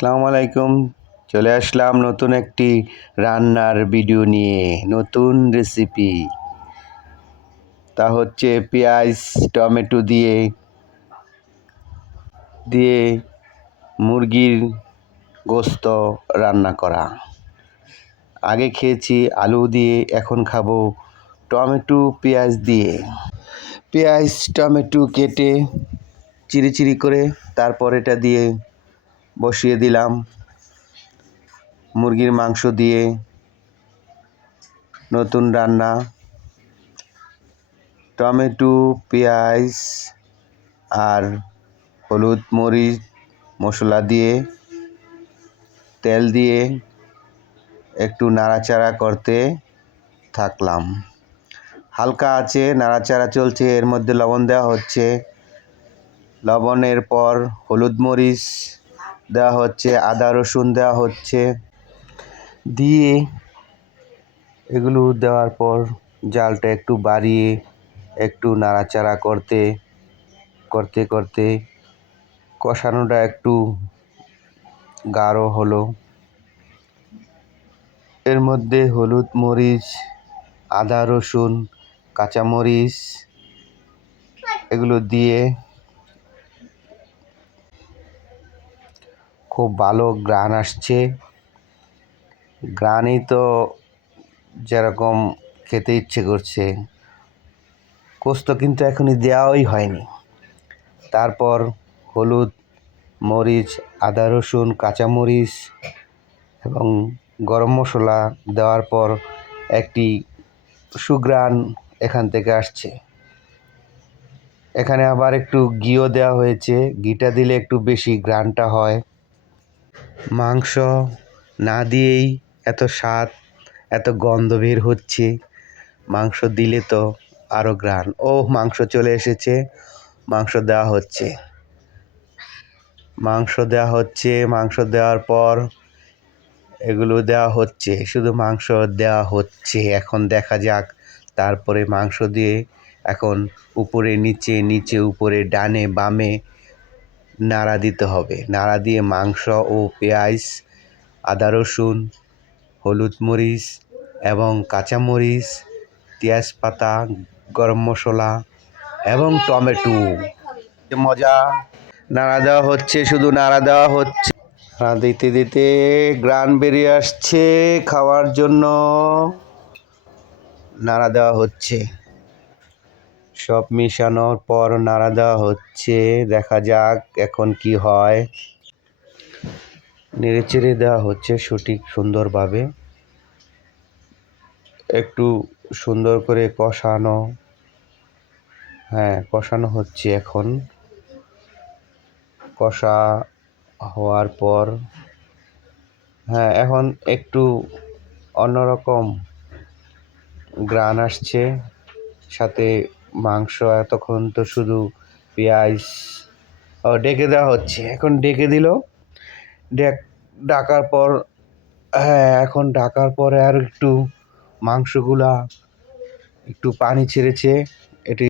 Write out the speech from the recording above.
আসসালামু আলাইকুম। চলে আসলাম নতুন একটি রান্নার ভিডিও নিয়ে, নতুন রেসিপি তা হচ্ছে পেঁয়াজ, টমেটো দিয়ে দিয়ে মুরগির গোস্ত রান্না করা। আগে খেয়েছি আলু দিয়ে, এখন খাব টমেটো, পেঁয়াজ দিয়ে। পেঁয়াজ, টমেটো কেটে চিরি চিরি করে, তারপর এটা দিয়ে বসিয়ে দিলাম। মুরগির মাংস দিয়ে নতুন রান্না। টমেটো, পেঁয়াজ আর হলুদ মরিচ মশলা দিয়ে তেল দিয়ে একটু নাড়াচাড়া করতে থাকলাম। হালকা আছে, নাড়াচাড়া চলছে, এর মধ্যে লবণ দেওয়া হচ্ছে। লবণের পর হলুদ মরিচ দেওয়া হচ্ছে, আদা, রসুন দেওয়া হচ্ছে। দিয়ে এগুলো দেওয়ার পর জালটা একটু বাড়িয়ে, একটু নাড়াচাড়া করতে করতে করতে কষানোটা একটু গাঢ় হলো। এর মধ্যে হলুদ মরিচ, আদা, রসুন, কাঁচামরিচ এগুলো দিয়ে খুব ভালো গ্রান আসছে। গ্রানই তো যেরকম খেতে ইচ্ছে করছে। কোস্ত কিন্তু এখনই দেওয়াই হয়নি। তারপর হলুদ, মরিচ, আদা, রসুন, কাঁচামরিচ এবং গরম মশলা দেওয়ার পর একটি সুগ্রান এখান থেকে আসছে। এখানে আবার একটু ঘিও দেওয়া হয়েছে। ঘিটা দিলে একটু বেশি গ্রানটা হয়। মাংস না দিয়েই এত স্বাদ, এত গন্ধ বের হচ্ছে। মাংস দিলে তো আরও গ্রান ও মাংস চলে এসেছে। মাংস দেওয়া হচ্ছে। মাংস দেওয়া হচ্ছে, মাংস দেওয়ার পর এগুলো দেওয়া হচ্ছে। শুধু মাংস দেওয়া হচ্ছে। এখন দেখা যাক। তারপরে মাংস দিয়ে এখন উপরে, নিচে নিচে, উপরে, ডানে, বামে নাড়া দিতে হবে। নাড়া দিয়ে মাংস ও পেঁয়াজ, আদা রসুন, হলুদ মরিচ এবং কাঁচামরিচ তেজপাতা, গরম মশলা এবং টমেটো। মজা। নাড়া দেওয়া হচ্ছে, শুধু নাড়া দেওয়া হচ্ছে। নাড়া দিতে দিতে গ্রান বেরিয়ে আসছে খাওয়ার জন্য। নাড়া দেওয়া হচ্ছে। সব মিশানোর পর নাড়া দেওয়া হচ্ছে। দেখা যাক এখন কি হয়। নেড়ে চেড়ে দেওয়া হচ্ছে সঠিক সুন্দরভাবে। একটু সুন্দর করে কষানো। হ্যাঁ কষানো হচ্ছে এখন। কষা হওয়ার পর হ্যাঁ এখন একটু অন্যরকম গ্রান আসছে। সাথে মাংস এতক্ষণ তো শুধু পেঁয়াজ, ও, ডেকে দেওয়া হচ্ছে। এখন ডেকে দিল। ডেক, ডাকার পর হ্যাঁ এখন ডাকার পরে আর একটু মাংসগুলা একটু পানি ছেড়েছে। এটি